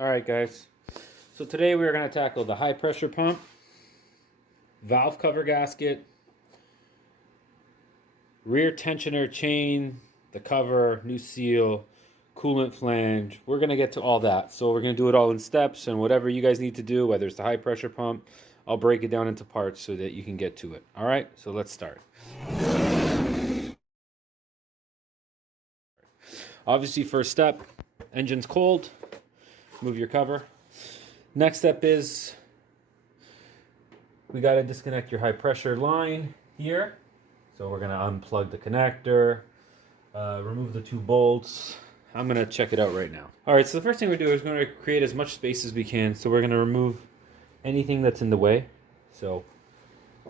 Alright guys, so today we're going to tackle the high pressure pump, valve cover gasket, rear tensioner chain, the cover, new seal, coolant flange. We're going to get to all that. So we're going to do it all in steps, and whatever you guys need to do, whether it's the high pressure pump, I'll break it down into parts so that you can get to it. Alright, so let's start. Obviously, first step, engine's cold, move your cover. Next step is we got to disconnect your high pressure line here. So we're going to unplug the connector, remove the two bolts. I'm going to check it out right now. All right, so the first thing we do is going to create as much space as we can. So we're going to remove anything that's in the way. So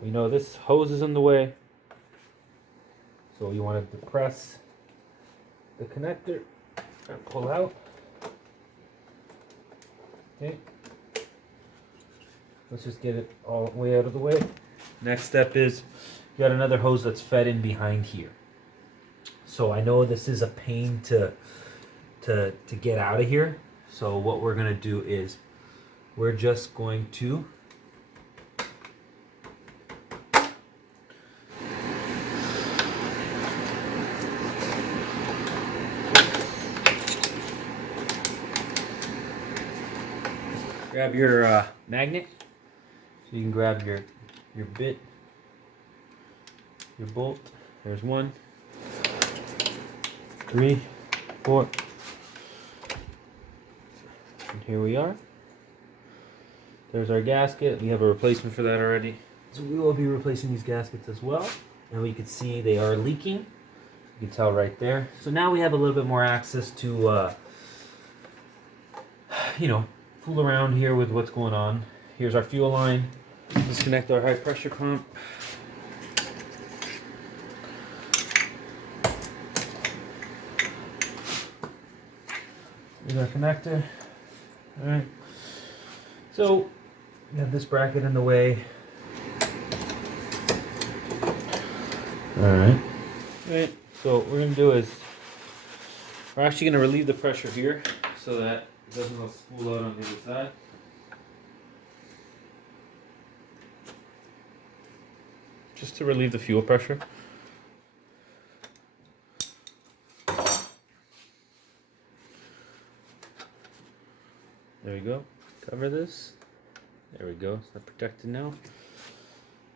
we know this hose is in the way. So you want to depress the connector and pull out. Okay. Let's just get it all the way out of the way. Next step is you got another hose that's fed in behind here. So I know this is a pain to get out of here. So what we're gonna do is we're just going to grab your magnet. So you can grab your bit, your bolt. There's 1, 3, 4. And here we are. There's our gasket. We have a replacement for that already. So we will be replacing these gaskets as well. And we can see they are leaking. You can tell right there. So now we have a little bit more access to, fool around here with what's going on. Here's our fuel line. Disconnect our high pressure pump. Here's our connector. Alright. So we have this bracket in the way. Alright. Alright. So what we're gonna do is we're actually gonna relieve the pressure here so that it doesn't all spool out on the other side. Just to relieve the fuel pressure. There we go. Cover this. There we go. Is that protected now?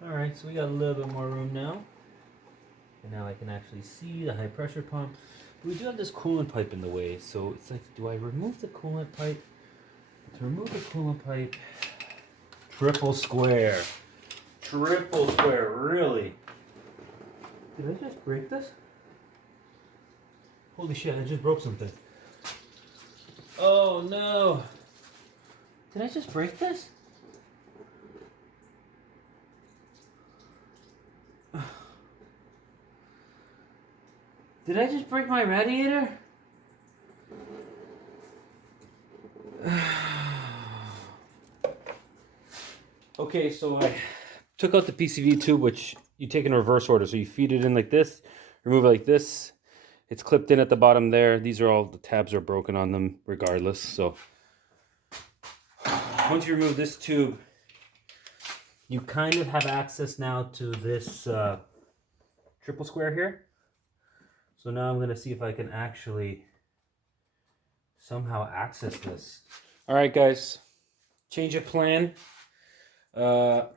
Alright, so we got a little bit more room now. And now I can actually see the high pressure pump. We do have this coolant pipe in the way, so it's like, do I remove the coolant pipe? To remove the coolant pipe, triple square. Triple square, really? Did I just break this? Holy shit, I just broke something. Oh no! Did I just break this? Did I just break my radiator? Okay, so I took out the PCV tube, which you take in reverse order. So you feed it in like this, remove it like this. It's clipped in at the bottom there. These are all, the tabs are broken on them regardless. So once you remove this tube, you kind of have access now to this triple square here. So now I'm going to see if I can actually somehow access this. All right, guys, change of plan. The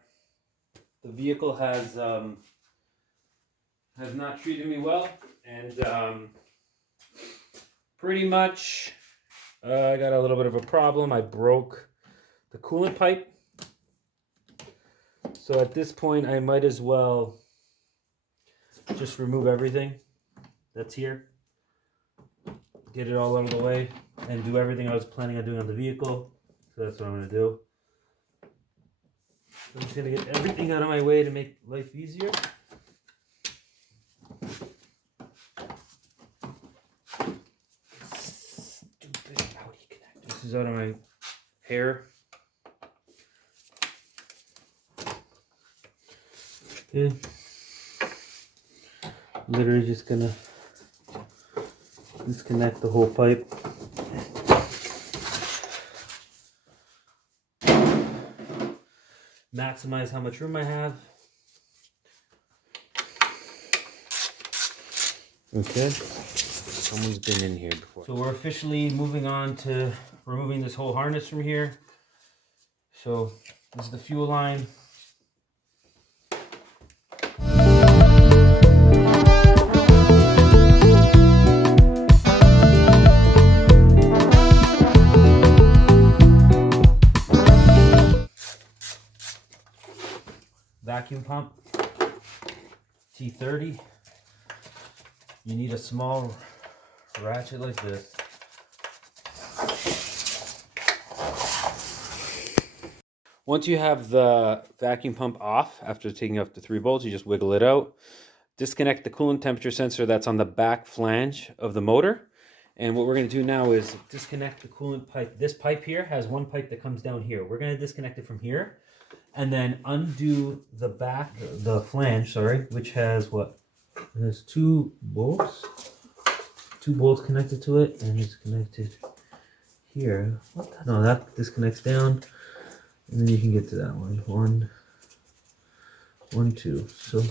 vehicle has not treated me well, and pretty much I got a little bit of a problem. I broke the coolant pipe. So at this point, I might as well just remove everything that's here, get it all out of the way, and do everything I was planning on doing on the vehicle. So that's what I'm going to do. I'm just going to get everything out of my way to make life easier. Stupid Audi connector. This is out of my hair. Okay. Literally just gonna disconnect the whole pipe. maximize how much room I have. Okay. Someone's been in here before. So we're officially moving on to removing this whole harness from here. So this is the fuel line. Vacuum pump, T30. You need a small ratchet like this. Once you have the vacuum pump off, after taking off the 3 bolts, you just wiggle it out. Disconnect the coolant temperature sensor that's on the back flange of the motor. And what we're going to do now is disconnect the coolant pipe. This pipe here has one pipe that comes down here. We're going to disconnect it from here and then undo the back, the flange, sorry, which has what? It has 2 bolts. 2 bolts connected to it, and it's connected here. What the? No, that disconnects down, and then you can get to that one. 1, 2. So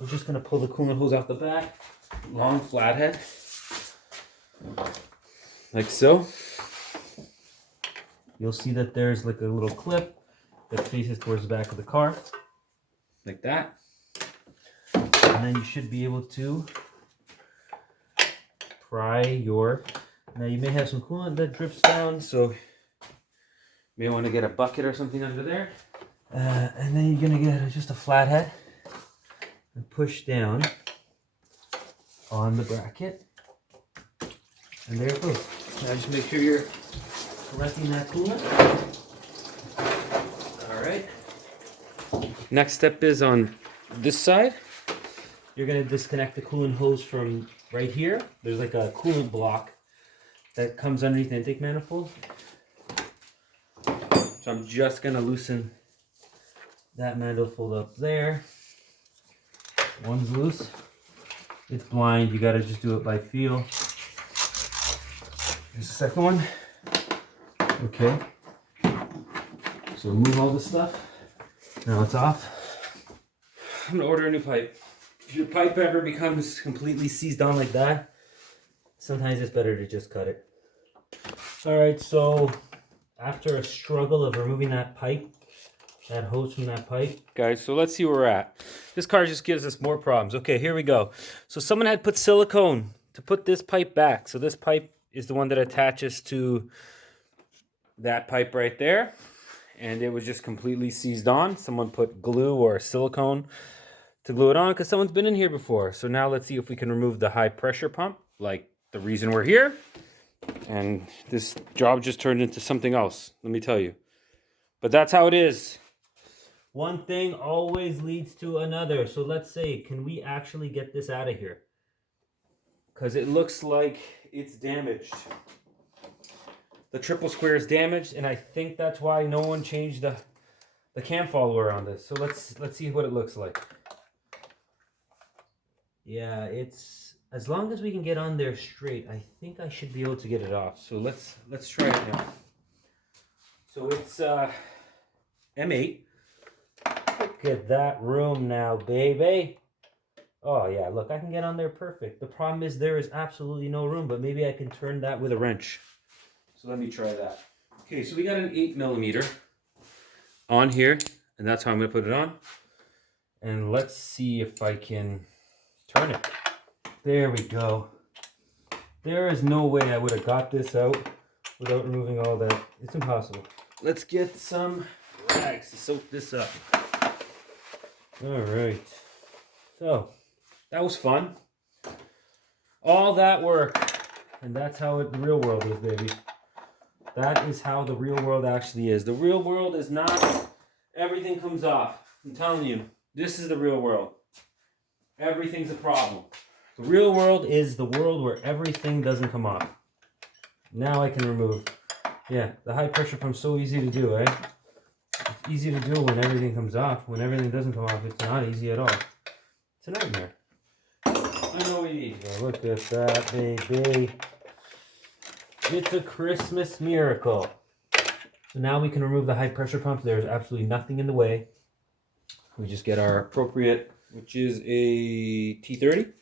we're just gonna pull the coolant hose out the back, long flathead, like so. You'll see that there's like a little clip that faces towards the back of the car, like that. And then you should be able to pry your, now you may have some coolant that drips down, so you may want to get a bucket or something under there. And then you're going to get just a flathead and push down on the bracket. And there it goes. Now just make sure you're collecting that coolant. Alright. Next step is on this side. You're going to disconnect the coolant hose from right here. There's like a coolant block that comes underneath the intake manifold. So I'm just going to loosen that manifold up there. One's loose. It's blind. You got to just do it by feel. Here's the second one. Okay. So move all this stuff. Now it's off. I'm going to order a new pipe. If your pipe ever becomes completely seized on like that, sometimes it's better to just cut it. Alright, so after a struggle of removing that pipe, that hose from that pipe. Guys, so let's see where we're at. This car just gives us more problems. Okay, here we go. So someone had put silicone to put this pipe back. So this pipe is the one that attaches to that pipe right there. And it was just completely seized on. Someone put glue or silicone to glue it on because someone's been in here before. So now let's see if we can remove the high pressure pump, like the reason we're here. And this job just turned into something else, let me tell you. But that's how it is. One thing always leads to another. So let's say, can we actually get this out of here? Because it looks like it's damaged. The triple square is damaged, and I think that's why no one changed the cam follower on this. So let's see what it looks like. Yeah, it's, as long as we can get on there straight, I think I should be able to get it off. So let's try it now. So it's M8. Look at that room now, baby. Oh yeah, look, I can get on there perfect. The problem is there is absolutely no room, but maybe I can turn that with a wrench. So let me try that. Okay, so we got an 8mm on here, and that's how I'm gonna put it on. And let's see if I can turn it. There we go. There is no way I would have got this out without removing all that. It's impossible. Let's get some rags to soak this up. All right. So that was fun. All that work, and that's how the real world is, baby. That is how the real world actually is. The real world is not everything comes off. I'm telling you, this is the real world. Everything's a problem. The real world is the world where everything doesn't come off. Now I can remove. Yeah, the high pressure pump's so easy to do, right? It's easy to do when everything comes off. When everything doesn't come off, it's not easy at all. It's a nightmare. I know we need. Oh, look at that, baby. It's a Christmas miracle. So now we can remove the high pressure pump. There's absolutely nothing in the way. We just get our appropriate, which is a T30.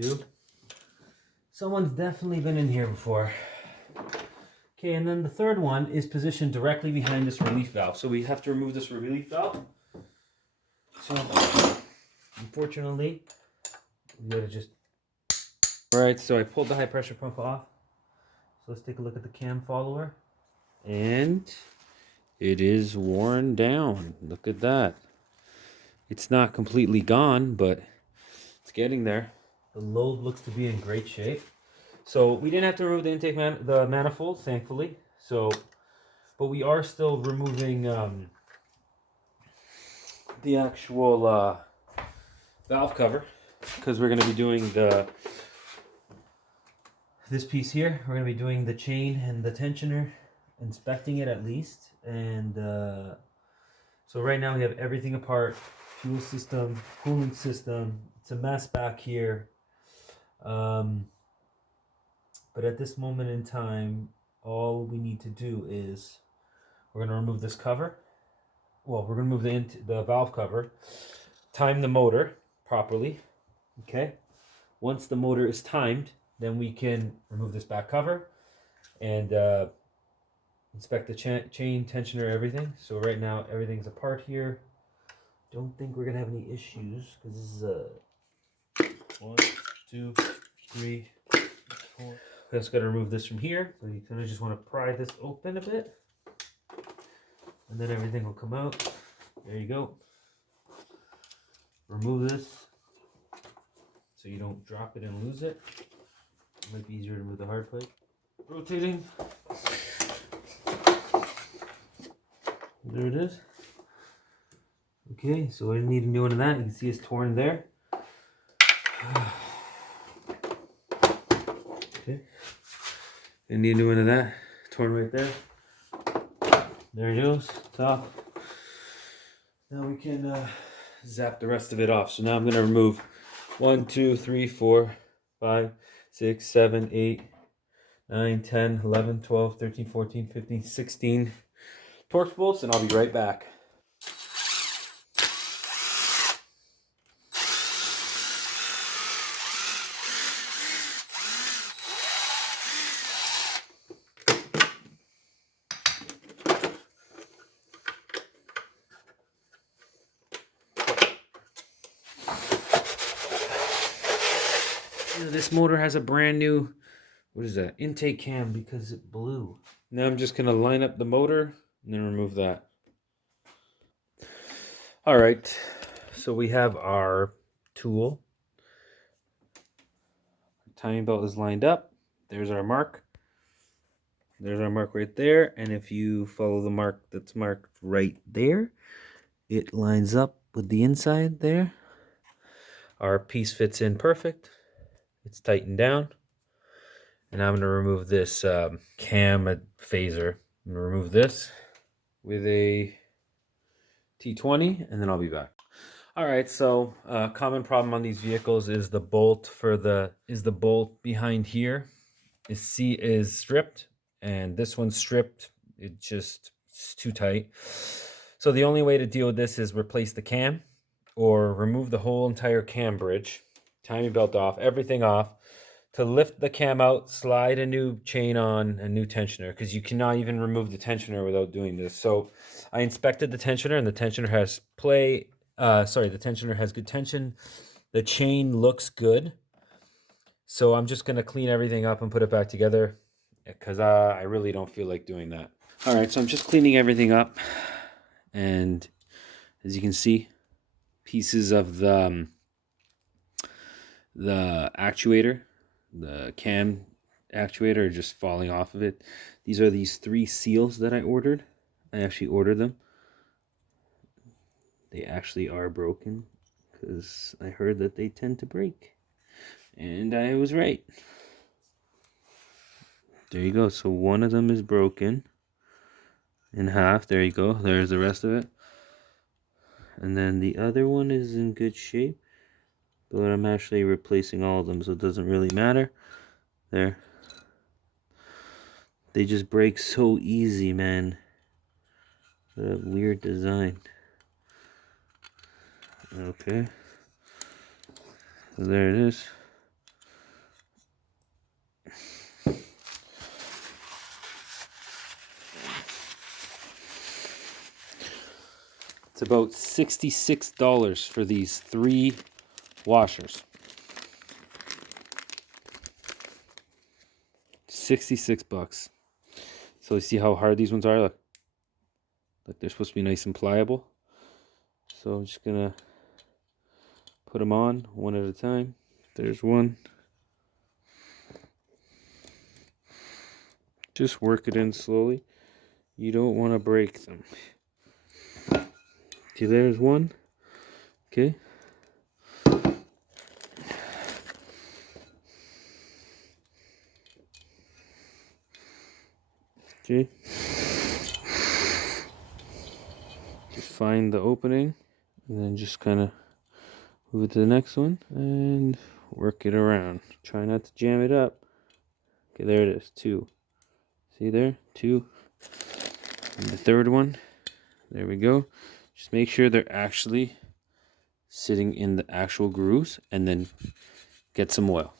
2. Someone's definitely been in here before. Okay, and then the third one is positioned directly behind this relief valve. So we have to remove this relief valve. So unfortunately, we gotta just... Alright, so I pulled the high pressure pump off. So let's take a look at the cam follower. And it is worn down. Look at that. It's not completely gone, but it's getting there. The load looks to be in great shape. So we didn't have to remove the intake manifold, thankfully. So, but we are still removing the actual valve cover, because we're going to be doing this piece here. We're going to be doing the chain and the tensioner, inspecting it at least. And so right now we have everything apart. Fuel system, cooling system. It's a mess back here. But at this moment in time, all we need to do is we're going to remove this cover. Well, we're going to remove the valve cover, time the motor properly. Okay. Once the motor is timed, then we can remove this back cover and inspect the chain, tensioner, everything. So right now everything's apart here. Don't think we're going to have any issues because this is 1, 2, 3, 4. We also got to remove this from here. So you kind of just want to pry this open a bit. And then everything will come out. There you go. Remove this so you don't drop it and lose it. It might be easier to move the hard plate. Rotating. There it is. Okay, so I didn't need a new one of that. You can see it's torn there. Okay. Didn't need a new one of that. Torn right there. There it goes. Top. Now we can zap the rest of it off. So now I'm going to remove 1, 2, 3, 4, 5, 6, 7, 8, 9, 10, 11, 12, 13, 14, 15, 16 Torx bolts, and I'll be right back. This motor has a brand new, what is that, intake cam because it blew. Now I'm just going to line up the motor and then remove that. All right, so we have our tool. Timing belt is lined up. There's our mark. There's our mark right there. And if you follow the mark that's marked right there, it lines up with the inside there. Our piece fits in perfect. It's tightened down. And I'm going to remove this cam phaser. I'm going to remove this with a T20, and then I'll be back. All right, so common problem on these vehicles is the bolt behind here is stripped, and this one's stripped. It's too tight. So the only way to deal with this is replace the cam or remove the whole entire cam bridge, timing belt off, everything off. To lift the cam out, slide a new chain on, a new tensioner, because you cannot even remove the tensioner without doing this. So I inspected the tensioner, and the tensioner has the tensioner has good tension. The chain looks good. So I'm just going to clean everything up and put it back together because I really don't feel like doing that. All right, so I'm just cleaning everything up. And as you can see, pieces of the actuator, the cam actuator, are just falling off of it. These are these 3 seals that I ordered. I actually ordered them. They actually are broken because I heard that they tend to break. And I was right. There you go. So one of them is broken in half. There you go. There's the rest of it. And then the other one is in good shape. But I'm actually replacing all of them, so it doesn't really matter. There. They just break so easy, man. The weird design. Okay. So there it is. It's about $66 for these 3 washers. 66 bucks. So you see how hard these ones are? Look, they're supposed to be nice and pliable. So I'm just gonna put them on one at a time. There's one. Just work it in slowly. You don't want to break them. See, there's one. Okay. Okay. Just find the opening and then just kind of move it to the next one and work it around. Try not to jam it up. Okay, there it is. 2. See there? 2. And the third one. There we go. Just make sure they're actually sitting in the actual grooves, and then get some oil.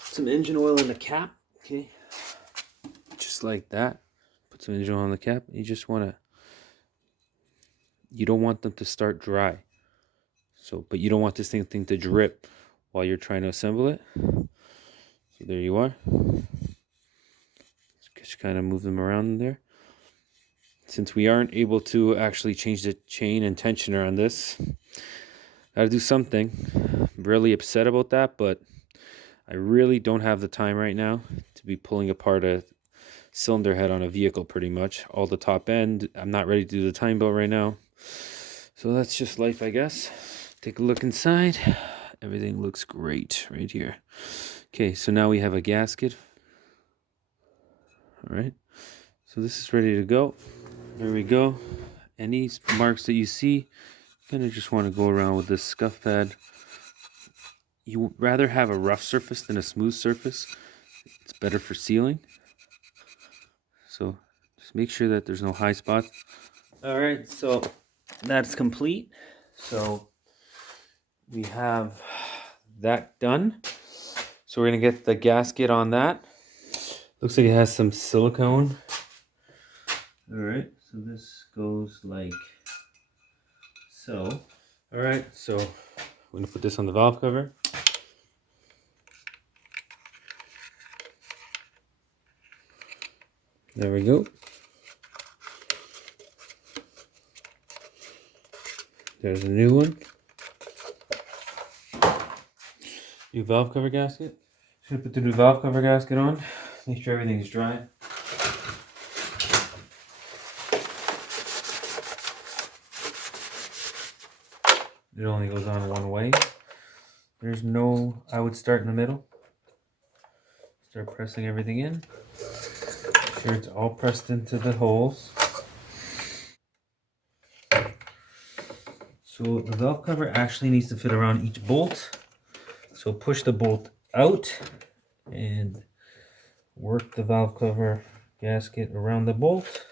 Some engine oil in the cap. Okay. Just like that. Put some engine oil on the cap. You don't want them to start dry. So, but you don't want this thing to drip while you're trying to assemble it. So there you are. Just kind of move them around in there. Since we aren't able to actually change the chain and tensioner on this, gotta do something. I'm really upset about that, but I really don't have the time right now to be pulling apart a cylinder head on a vehicle pretty much. All the top end, I'm not ready to do the time belt right now. So that's just life, I guess. Take a look inside. Everything looks great right here. Okay, so now we have a gasket. All right, so this is ready to go. There we go. Any marks that you see, kind of just want to go around with this scuff pad. You would rather have a rough surface than a smooth surface. It's better for sealing. So just make sure that there's no high spots. All right, so that's complete. So we have that done. So we're gonna get the gasket on that. Looks like it has some silicone. All right, so this goes like so. All right, so I'm gonna put this on the valve cover. There we go. There's a new one. New valve cover gasket. Just gonna put the new valve cover gasket on. Make sure everything's dry. It only goes on one way. There's no, I would start in the middle. Start pressing everything in. Make sure it's all pressed into the holes. So the valve cover actually needs to fit around each bolt. So push the bolt out and work the valve cover gasket around the bolt.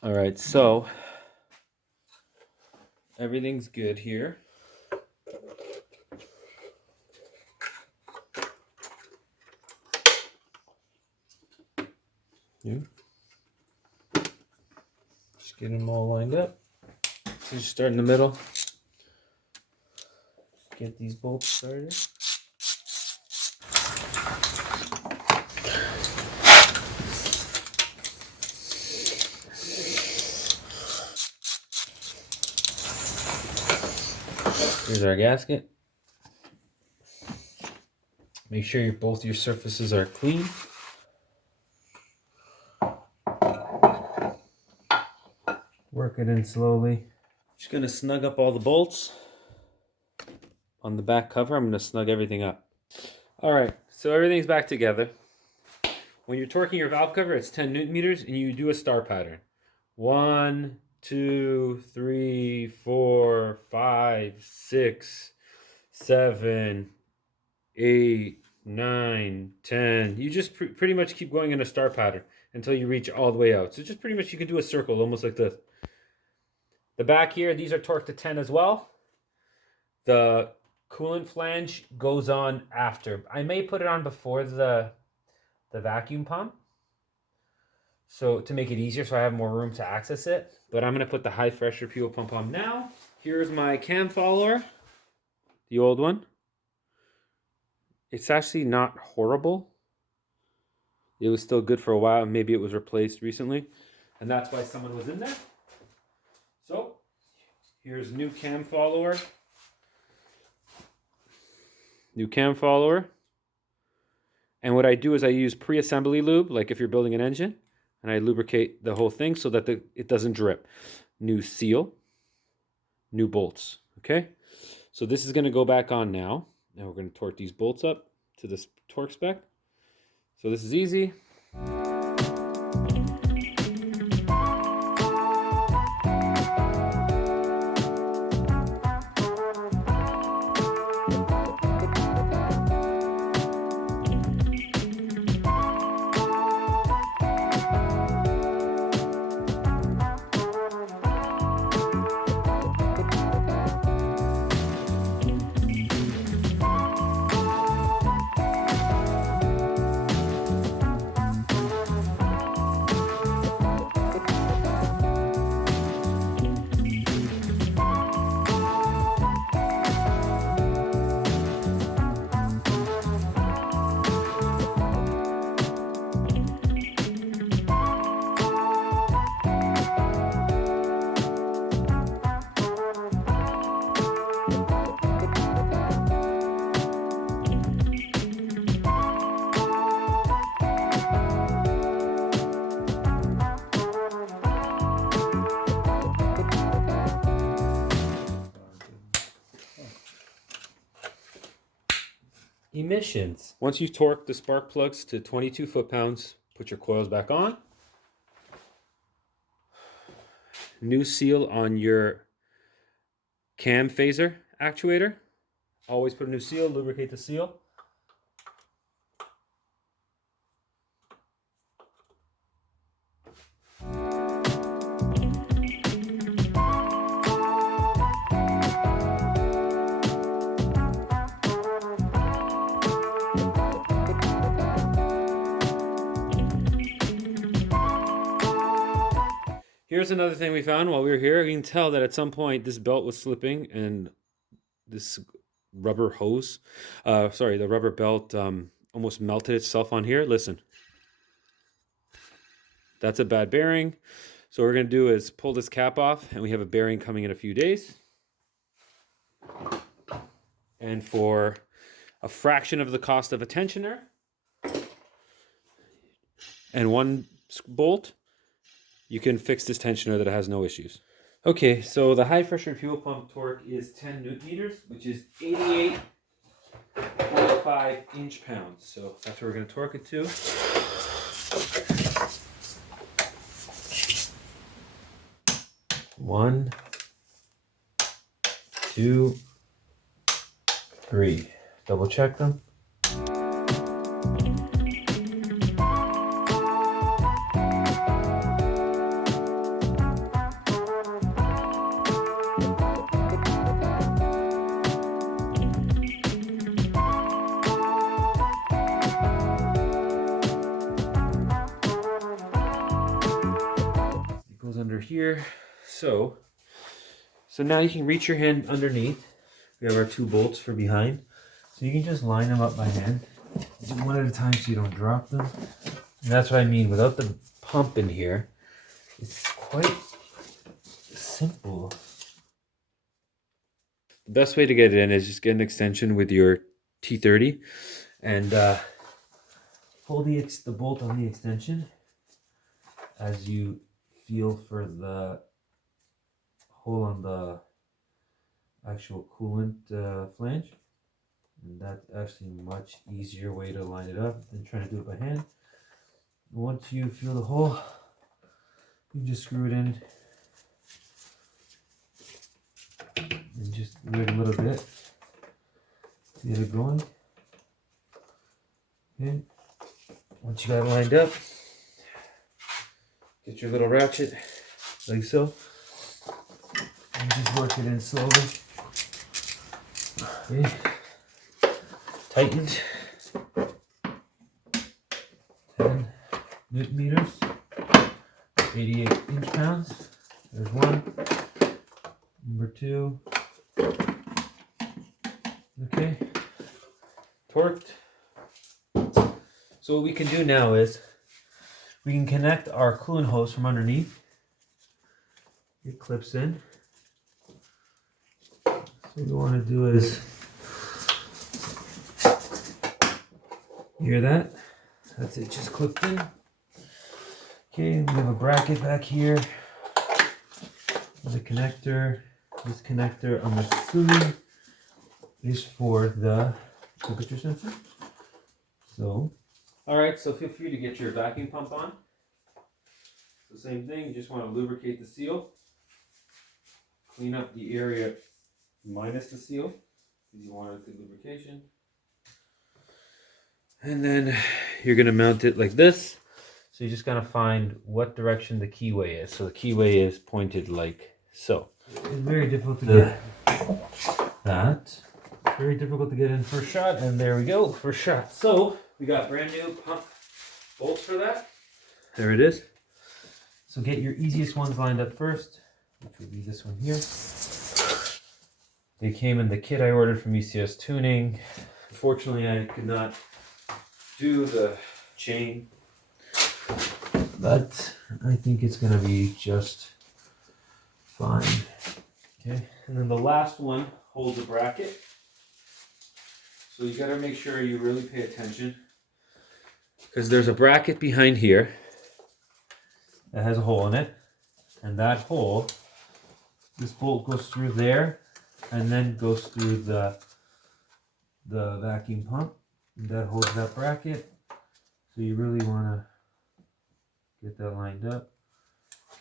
All right, so everything's good here. Yeah. Just get them all lined up. So just start in the middle. Get these bolts started. Here's our gasket. Make sure both your surfaces are clean. Work it in slowly. Just gonna snug up all the bolts. On the back cover, I'm gonna snug everything up. All right, so everything's back together. when you're torquing your valve cover, it's 10 Newton meters, and you do a star pattern. 1, 2, 3, 4, 5, 6, 7, 8, 9, 10. You just pretty much keep going in a star pattern until you reach all the way out. So just pretty much you can do a circle almost like this. The back here, these are torqued to 10 as well. The coolant flange goes on after. I may put it on before the vacuum pump, so to make it easier, so I have more room to access it. But I'm going to put the high pressure fuel pump on now. Here's my cam follower, the old one. It's actually not horrible. It was still good for a while. Maybe it was replaced recently, and that's why someone was in there. So here's new cam follower. New cam follower. And what I do is I use pre-assembly lube, like if you're building an engine, and I lubricate the whole thing so that it doesn't drip. New seal, new bolts, okay? So this is gonna go back on now. Now we're gonna torque these bolts up to this torque spec. So this is easy. Emissions. Once you've torqued the spark plugs to 22 foot-pounds, put your coils back on. New seal on your cam phaser actuator. Always put a new seal, lubricate the seal. Here's another thing we found while we were here. You can tell that at some point this belt was slipping and this rubber hose, the rubber belt almost melted itself on here. Listen, that's a bad bearing. So what we're gonna do is pull this cap off, and we have a bearing coming in a few days. And for a fraction of the cost of a tensioner and one bolt, you can fix this tensioner that has no issues. Okay, so the high pressure fuel pump torque is 10 Newton meters, which is 88.5 inch-pounds. So that's what we're going to torque it to. One, two, three. Double check them. Under here. So now you can reach your hand underneath. We have our two bolts for behind. So you can just line them up by hand. Do one at a time so you don't drop them. And that's what I mean. Without the pump in here, it's quite simple. The best way to get it in is just get an extension with your T30 and pull the bolt on the extension as you feel for the hole on the actual coolant flange, and that's actually a much easier way to line it up than trying to do it by hand. Once you feel the hole, you just screw it in and just wait a little bit to get it going. Okay. Once you got it lined up, get your little ratchet like so, and just work it in slowly. Okay. Tightened. 10 newton meters. 88 inch-pounds. There's one. Number 2. Okay. Torqued. So what we can do now is we can connect our coolant hose from underneath. It clips in. So what we want to do is, hear that? That's it, just clipped in. Okay, we have a bracket back here with a connector. This connector, I'm assuming, is for the temperature sensor. So, alright, so feel free to get your vacuum pump on. So same thing, you just want to lubricate the seal. Clean up the area minus the seal, because you want a good lubrication. And then you're going to mount it like this. So you just got to find what direction the keyway is. So the keyway is pointed like so. It's very difficult to get that. Very difficult to get in first shot. And there we go, first shot. So we got brand new pump bolts for that. There it is. So get your easiest ones lined up first, which would be this one here. They came in the kit I ordered from ECS Tuning. Unfortunately, I could not do the chain, but I think it's going to be just fine. Okay, and then the last one holds a bracket. So you got to make sure you really pay attention, because there's a bracket behind here that has a hole in it, and that hole, this bolt goes through there and then goes through the vacuum pump. That holds that bracket, so you really want to get that lined up.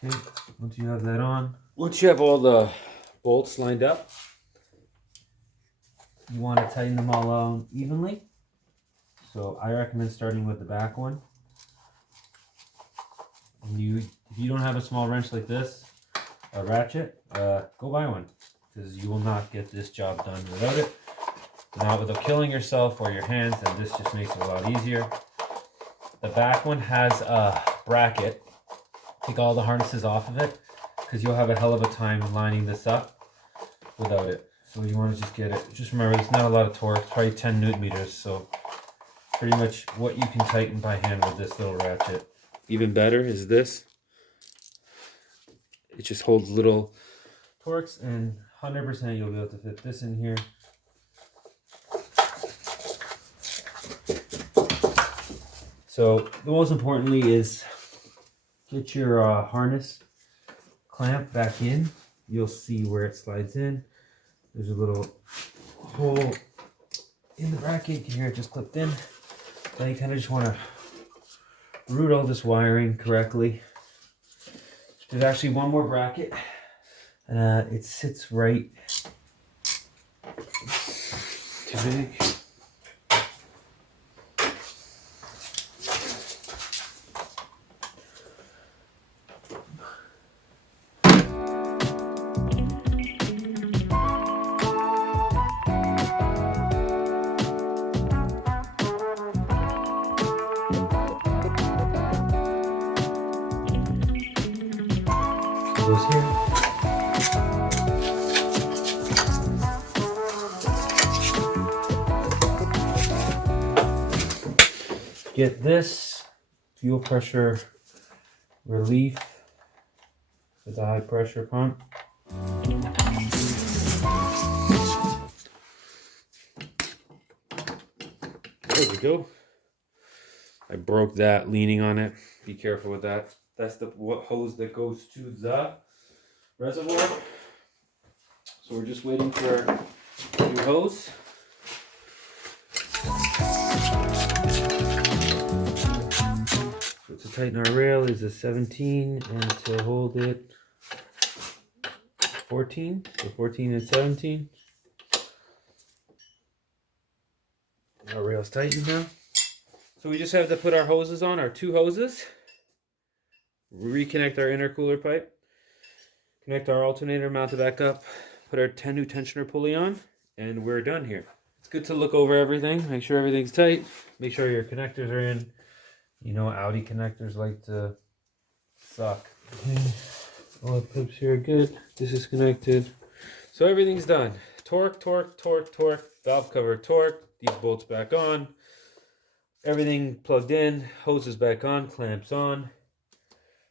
Okay, once you have that on, once you have all the bolts lined up, you want to tighten them all out evenly. So I recommend starting with the back one. And if you don't have a small wrench like this, a ratchet, go buy one, because you will not get this job done without it. Not without killing yourself or your hands, and this just makes it a lot easier. The back one has a bracket. Take all the harnesses off of it, because you'll have a hell of a time lining this up without it. So you want to just get it. Just remember, there's not a lot of torque. It's probably 10 newton meters, so pretty much what you can tighten by hand with this little ratchet. Even better is this. It just holds little torques, and 100% you'll be able to fit this in here. So the most importantly is get your harness clamp back in. You'll see where it slides in. There's a little hole in the bracket. You can hear it just clipped in. Now you kind of just want to route all this wiring correctly. There's actually one more bracket. It sits right. It's too big. Goes here. Get this fuel pressure relief with the high pressure pump. There we go. I broke that leaning on it. Be careful with that. That's the hose that goes to the reservoir. So we're just waiting for a new hose. So it's tighten our rail is a 17, and to hold it 14, so 14 and 17. Our rail's tightened now. So we just have to put our hoses on, our 2 hoses. Reconnect our intercooler pipe. Connect our alternator, mount it back up. Put our 10 new tensioner pulley on, and we're done here. It's good to look over everything, make sure everything's tight, make sure your connectors are in. You know, Audi connectors like to suck. Okay. All the clips here are good. This is connected. So everything's done. Torque, torque, torque, torque. Valve cover torque. These bolts back on. Everything plugged in. Hoses back on. Clamps on.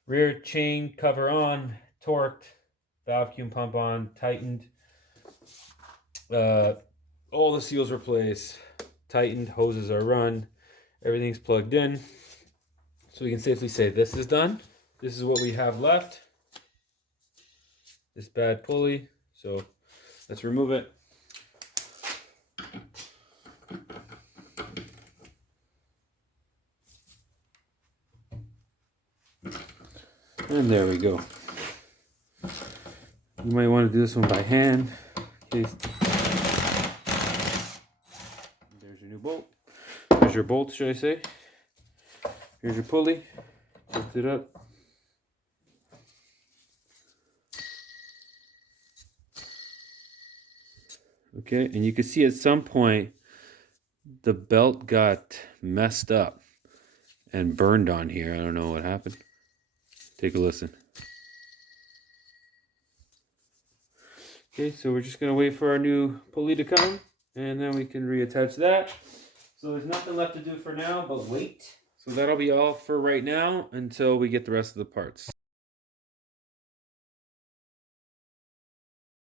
Rear chain cover on. Torqued. Vacuum pump on. Tightened. All the seals replaced. Tightened. Hoses are run. Everything's plugged in. So we can safely say this is done. This is what we have left. This bad pulley. So let's remove it. And there we go. You might want to do this one by hand. There's your new bolt. There's your bolt, should I say. Here's your pulley. Lift it up. Okay, and you can see at some point the belt got messed up and burned on here. I don't know what happened. Take a listen. Okay, so we're just going to wait for our new pulley to come, and then we can reattach that. So there's nothing left to do for now but wait. So that'll be all for right now until we get the rest of the parts.